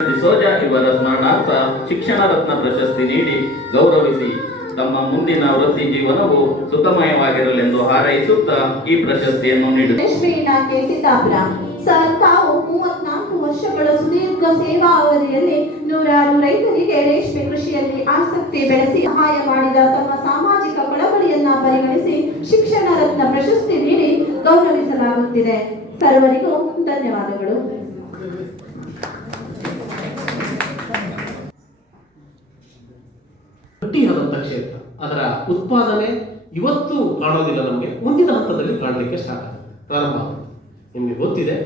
ಡಿಸೋಜಾ ಇವರ ಸ್ಮರಣಾರ್ಥ ಶಿಕ್ಷಣ ರತ್ನ ಪ್ರಶಸ್ತಿ ನೀಡಿ ಗೌರವಿಸಿ ತಮ್ಮ ಮುಂದಿನ ವೃತ್ತಿ ಜೀವನವು ಸುಖಮಯವಾಗಿರಲೆಂದು ಹಾರೈಸುತ್ತಾ ಈ ಪ್ರಶಸ್ತಿಯನ್ನು ನೀಡುತ್ತಾರೆ ಸರ್, ತಾವು ಮೂವತ್ನಾಲ್ಕು ವರ್ಷಗಳ ಸುದೀರ್ಘ ಸೇವಾ ಅವಧಿಯಲ್ಲಿ ನೂರಾರು ರೈತರಿಗೆ ರೇಷ್ಮೆ ಕೃಷಿಯಲ್ಲಿ ಆಸಕ್ತಿ ಬೆಳೆಸಿ ಸಹಾಯ ಮಾಡಿದ ತಮ್ಮ ಸಾಮಾಜಿಕ ಕಳವಳಿಯನ್ನ ಪರಿಗಣಿಸಿ ಶಿಕ್ಷಣ ರತ್ನ ಪ್ರಶಸ್ತಿ ನೀಡಿ ಗೌರವಿಸಲಾಗುತ್ತಿದೆ. ಸರ್ವರಿಗೂ ಧನ್ಯವಾದಗಳು. ಕ್ಷೇತ್ರ. ಅದರ ಉತ್ಪಾದನೆ ಇವತ್ತು ಕಾಣೋದಿಲ್ಲ ನಮಗೆ. ಮುಂದಿನ ಹಂತದಲ್ಲಿ ಕಾಣಲಿಕ್ಕೆ ಸ್ಟಾರ್ಟ್ ಆಗುತ್ತೆ. ಪ್ರಾರಂಭ ಆಗುತ್ತೆ. ನಿಮಗೆ ಗೊತ್ತಿದೆ,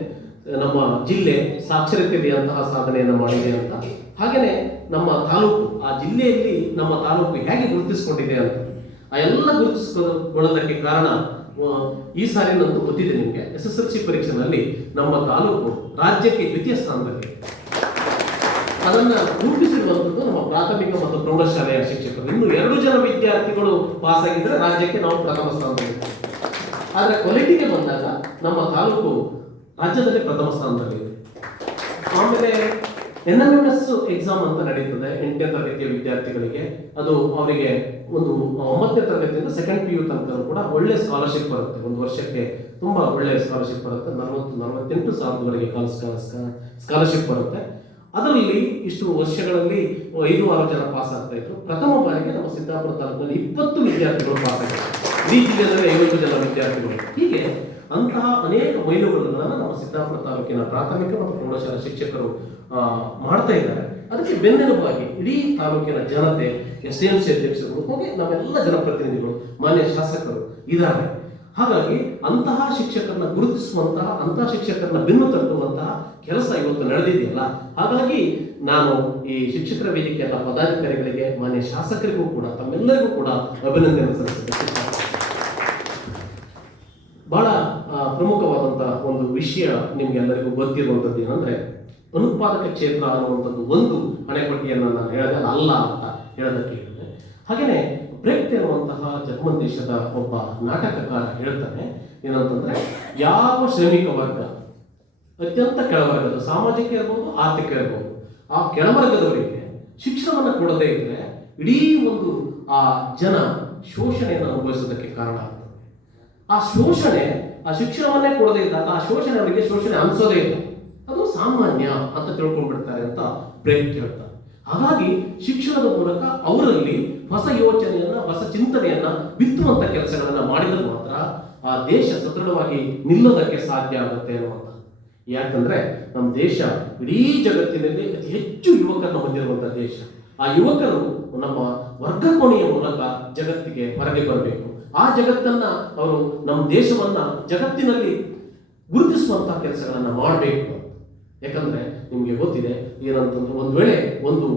ನಮ್ಮ ಜಿಲ್ಲೆ ಸಾಕ್ಷರತೆಯಲ್ಲಿ ಅಂತಹ ಸಾಧನೆಯನ್ನು ಮಾಡಿದೆ ಅಂತ. ಹಾಗೆಯೇ ನಮ್ಮ ತಾಲೂಕು, ಆ ಜಿಲ್ಲೆಯಲ್ಲಿ ನಮ್ಮ ತಾಲೂಕು ಹೇಗೆ ಗುರುತಿಸ್ಕೊಂಡಿದೆ ಅಂತ. ಆ ಎಲ್ಲ ಗುರುತಿಸಿಕೊಳ್ಳೋದಕ್ಕೆ ಕಾರಣ ಈ ಸಾರಿ ನಂದು ಗೊತ್ತಿದೆ ನಿಮಗೆ. ಎಸ್ ಎಸ್ ಎಲ್ ಸಿ ಪರೀಕ್ಷೆನಲ್ಲಿ ನಮ್ಮ ತಾಲೂಕು ರಾಜ್ಯಕ್ಕೆ ದ್ವಿತೀಯ ಸ್ಥಾನದಲ್ಲಿ ಅದನ್ನ ನಮ್ಮ ಪ್ರಾಥಮಿಕ ಮತ್ತು ಪ್ರೌಢಶಾಲೆಯ ಶಿಕ್ಷಕರು. ಇನ್ನು ಎರಡು ಜನ ವಿದ್ಯಾರ್ಥಿಗಳು ಪಾಸ್ ಆಗಿದ್ರೆ ರಾಜ್ಯಕ್ಕೆ ನಾವು ಪ್ರಥಮ ಸ್ಥಾನದಲ್ಲಿ ಆದರೆ ಕ್ವಾಲಿಟಿಗೆ ಬಂದಾಗ ನಮ್ಮ ತಾಲೂಕು ರಾಜ್ಯದಲ್ಲಿ ಪ್ರಥಮ ಸ್ಥಾನದಲ್ಲಿದೆ. ಆಮೇಲೆ N M M S exam ಅಂತ ನಡೀತದೆ ಎಂಟನೇ ತರಗತಿಯ ವಿದ್ಯಾರ್ಥಿಗಳಿಗೆ. ಅದು ಅವರಿಗೆ ಒಂದು ಒಂಬತ್ತನೇ ತರಗತಿಯಿಂದ ಸೆಕೆಂಡ್ ಪಿ ಯು ತನಕ ಕೂಡ ಒಳ್ಳೆ ಸ್ಕಾಲರ್ಶಿಪ್ ಬರುತ್ತೆ. ಒಂದು ವರ್ಷಕ್ಕೆ ತುಂಬಾ ಒಳ್ಳೆ ಸ್ಕಾಲರ್ಶಿಪ್ ಬರುತ್ತೆ. ನಲವತ್ತು ನಲವತ್ತೆಂಟು ಸಾವಿರದವರೆಗೆ ಸ್ಕಾಲರ್ಶಿಪ್ ಬರುತ್ತೆ. ಅದರಲ್ಲಿ ಇಷ್ಟು ವರ್ಷಗಳಲ್ಲಿ ಐದು, ಆರು ಜನ ಪಾಸ್ ಆಗ್ತಾ ಇದ್ರು. ಪ್ರಥಮ ಬಾರಿಗೆ ನಮ್ಮ ಸಿದ್ದಾಪುರ ತಾಲೂಕಿನಲ್ಲಿ ಇಪ್ಪತ್ತು ವಿದ್ಯಾರ್ಥಿಗಳು ಪಾಸ್ ಆಗಿದ್ದಾರೆ. ಇಡೀ ಜಿಲ್ಲೆಯಲ್ಲಿ ಐವತ್ತು ಜನ ವಿದ್ಯಾರ್ಥಿಗಳು. ಹೀಗೆ ಅಂತಹ ಅನೇಕ ಮೈಲುಗಲ್ಲುಗಳನ್ನು ನಮ್ಮ ಸಿದ್ದಾಪುರ ತಾಲೂಕಿನ ಪ್ರಾಥಮಿಕ ಮತ್ತು ಪ್ರೌಢಶಾಲಾ ಶಿಕ್ಷಕರು ಮಾಡ್ತಾ ಇದ್ದಾರೆ. ಅದಕ್ಕೆ ಬೆನ್ನೆಲುಬಾಗಿ ಇಡೀ ತಾಲೂಕಿನ ಜನತೆ, ಎಸ್ ಎಂ ಸಿ ಅಧ್ಯಕ್ಷರುಗಳು, ಹೋಗಿ ನಾವೆಲ್ಲ ಜನಪ್ರತಿನಿಧಿಗಳು, ಮಾನ್ಯ ಶಾಸಕರು ಇದ್ದಾರೆ. ಹಾಗಾಗಿ ಅಂತಹ ಶಿಕ್ಷಕರನ್ನ ಗುರುತಿಸುವಂತಹ, ಅಂತಹ ಶಿಕ್ಷಕರನ್ನ ಬೆನ್ನು ತಟ್ಟುವಂತಹ ನಡೆದಿದೆಯಲ್ಲ? ಹಾಗಾಗಿ ನಾನು ಈ ಶಿಕ್ಷಕರ ವೇದಿಕೆಯ ಪದಾಧಿಕಾರಿಗಳಿಗೆ, ಮಾನ್ಯ ಶಾಸಕರಿಗೂ ಕೂಡ, ತಮ್ಮೆಲ್ಲರಿಗೂ ಕೂಡ ಅಭಿನಂದನೆ ಸಲ್ಲಿಸಿದ್ದೇನೆ ಬಹಳ ಪ್ರಮುಖವಾದಂತಹ ಒಂದು ವಿಷಯ ನಿಮ್ಗೆಲ್ಲರಿಗೂ ಗೊತ್ತಿರುವಂಥದ್ದು ಏನಂದ್ರೆ, ಅನುತ್ಪಾದಕ ಕ್ಷೇತ್ರ ಅನ್ನುವಂಥದ್ದು ಒಂದು ಹಣೆಪಟ್ಟಿಯನ್ನು ನಾನು ಹೇಳದೆ ಅಲ್ಲ ಅಂತ ಹೇಳೋದಕ್ಕೆ ಹೇಳಿದೆ. ಹಾಗೆಯೇ ಬ್ರೆಕ್ಟ್ ಎನ್ನುವಂತಹ ಜರ್ಮನ್ ಒಬ್ಬ ನಾಟಕಕಾರ ಹೇಳ್ತಾನೆ, ಏನಂತಂದ್ರೆ, ಯಾವ ಶ್ರಮಿಕ ವರ್ಗ ಅತ್ಯಂತ ಕೆಳವರ್ಗದ ಸಾಮಾಜಿಕ ಇರ್ಬೋದು, ಆರ್ಥಿಕ ಇರ್ಬೋದು. ಆ ಕೆಳವರ್ಗದವರಿಗೆ ಶಿಕ್ಷಣವನ್ನು ಕೊಡದೇ ಇದ್ರೆ ಇಡೀ ಒಂದು, ಆ ಜನ ಶೋಷಣೆಯನ್ನು ಅನುಭವಿಸೋದಕ್ಕೆ ಕಾರಣ ಆಗ್ತದೆ. ಆ ಶೋಷಣೆ, ಆ ಶಿಕ್ಷಣವನ್ನೇ ಕೊಡದೇ ಇದ್ದಾಗ, ಆ ಶೋಷಣೆ ಅವರಿಗೆ ಶೋಷಣೆ ಅನಿಸೋದೇ ಇಲ್ಲ. ಅದು ಸಾಮಾನ್ಯ ಅಂತ ತಿಳ್ಕೊಂಡ್ಬಿಡ್ತಾರೆ ಅಂತ ಬ್ರೇಕ್ ಹೇಳ್ತಾರೆ ಹಾಗಾಗಿ ಶಿಕ್ಷಣದ ಮೂಲಕ ಅವರಲ್ಲಿ ಹೊಸ ಯೋಚನೆಯನ್ನ, ಹೊಸ ಚಿಂತನೆಯನ್ನ, ಬಿತ್ತುವಂತ ಕೆಲಸಗಳನ್ನ ಮಾಡಿದ್ರೆ ಮಾತ್ರ ಆ ದೇಶ ಸದೃಢವಾಗಿ ನಿಲ್ಲೋದಕ್ಕೆ ಸಾಧ್ಯ ಆಗುತ್ತೆ ಅನ್ನುವಂಥ ಯಾಕಂದ್ರೆ ನಮ್ಮ ದೇಶ ಇಡೀ ಜಗತ್ತಿನಲ್ಲಿ ಅತಿ ಹೆಚ್ಚು ಯುವಕರನ್ನು ಹೊಂದಿರುವಂತಹ ದೇಶ. ಆ ಯುವಕರು ನಮ್ಮ ವರ್ಗ ಕೋಣೆಯ ಮೂಲಕ ಜಗತ್ತಿಗೆ ಹೊರಗೆ ಬರಬೇಕು. ಆ ಜಗತ್ತನ್ನ ಅವರು ನಮ್ಮ ದೇಶವನ್ನ ಜಗತ್ತಿನಲ್ಲಿ ಗುರುತಿಸುವಂತಹ ಕೆಲಸಗಳನ್ನ ಮಾಡಬೇಕು. ಯಾಕಂದ್ರೆ ನಿಮಗೆ ಗೊತ್ತಿದೆ, ಏನಂತಂದ್ರೆ ಒಂದು ವೇಳೆ ಒಂದು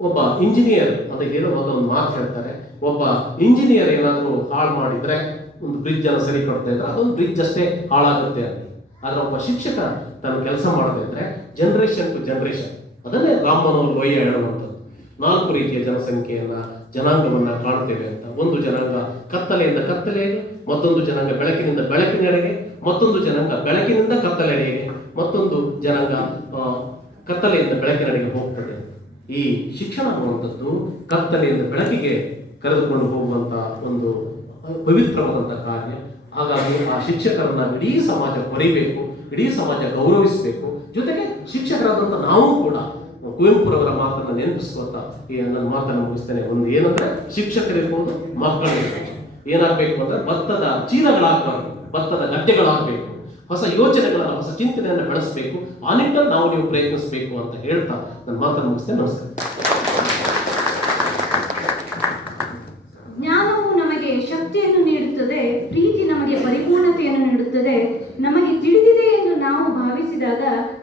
ಒಬ್ಬ ಇಂಜಿನಿಯರ್ ಅಂತ ಹೇಳುವಾಗ ಒಂದು ಮಾತು ಹೇಳ್ತಾರೆ. ಒಬ್ಬ ಇಂಜಿನಿಯರ್ ಏನಾದರೂ ಹಾಳು ಮಾಡಿದ್ರೆ ಒಂದು ಬ್ರಿಡ್ಜ್ ಅನ್ನು ಸರಿ ಕೊಡ್ತಾ ಇದ್ರೆ ಅದೊಂದು ಬ್ರಿಡ್ಜ್ ಅಷ್ಟೇ ಹಾಳಾಗುತ್ತೆ ಅಂತ. ಆದ್ರೆ ಒಬ್ಬ ಶಿಕ್ಷಕ ತನ್ನ ಕೆಲಸ ಮಾಡದಿದ್ರೆ ಜನರೇಷನ್ ಟು ಜನರೇಷನ್ ಅದನ್ನೇ ರಾಮನವರು ಲೋಯ್ಯ ಹೇಳುವಂಥದ್ದು. ನಾಲ್ಕು ರೀತಿಯ ಜನಸಂಖ್ಯೆಯನ್ನ, ಜನಾಂಗವನ್ನ ಕಾಣ್ತೇವೆ ಅಂತ. ಒಂದು ಜನಾಂಗ ಕತ್ತಲೆಯಿಂದ ಕತ್ತಲೆಗೆ ಮತ್ತೊಂದು ಜನಾಂಗ ಬೆಳಕಿನಿಂದ ಬೆಳಕಿನೆಡೆಗೆ, ಮತ್ತೊಂದು ಜನಾಂಗ ಬೆಳಕಿನಿಂದ ಕತ್ತಲೆಡೆಗೆ, ಮತ್ತೊಂದು ಜನಾಂಗ ಕತ್ತಲೆಯಿಂದ ಬೆಳಕಿನೆಡೆಗೆ ಹೋಗ್ತದೆ. ಈ ಶಿಕ್ಷಣ ಅನ್ನುವಂಥದ್ದು ಕತ್ತಲೆಯಿಂದ ಬೆಳಕಿಗೆ ಕರೆದುಕೊಂಡು ಹೋಗುವಂತ ಒಂದು ಪವಿತ್ರವಾದಂತಹ ಕಾರ್ಯ. ಹಾಗಾಗಿ ಆ ಶಿಕ್ಷಕರನ್ನ ಇಡೀ ಸಮಾಜ ಪರಿಬೇಕು ಇಡೀ ಸಮಾಜ ಗೌರವಿಸಬೇಕು. ಜೊತೆಗೆ ಶಿಕ್ಷಕರಾದಂಥ ನಾವು ಕೂಡ ಕುವೆಂಪುರವರ ಮಾತನ್ನು ನೆನಪಿಸುವಂತ ಈ ನನ್ನ ಮಾತನ್ನು ಮುಗಿಸ್ತೇನೆ. ಒಂದು ಏನಂದ್ರೆ ಶಿಕ್ಷಕರಿರ್ಬೋದು ಮಕ್ಕಳಿರ್ಬೋದು ಏನಾಗಬೇಕು ಅಂದ್ರೆ ಭತ್ತದ ಚೀಲಗಳಾಗಬಾರ್ದು, ಭತ್ತದ ಗಡ್ಡೆಗಳಾಗಬೇಕು ಹೊಸ ಯೋಚನೆಗಳನ್ನು ಹೊಸ ಚಿಂತನೆಯನ್ನು ಬೆಳೆಸಬೇಕು. ಆ ನಿಟ್ಟಿನಲ್ಲಿ ನಾವು ನೀವು ಪ್ರಯತ್ನಿಸಬೇಕು ಅಂತ ಹೇಳ್ತಾ ನನ್ನ ಮಾತನ್ನು ಮುಗಿಸ್ತೇನೆ. ನಮಸ್ಕಾರ. ನಮಗೆ ಪರಿಪೂರ್ಣತೆಯನ್ನು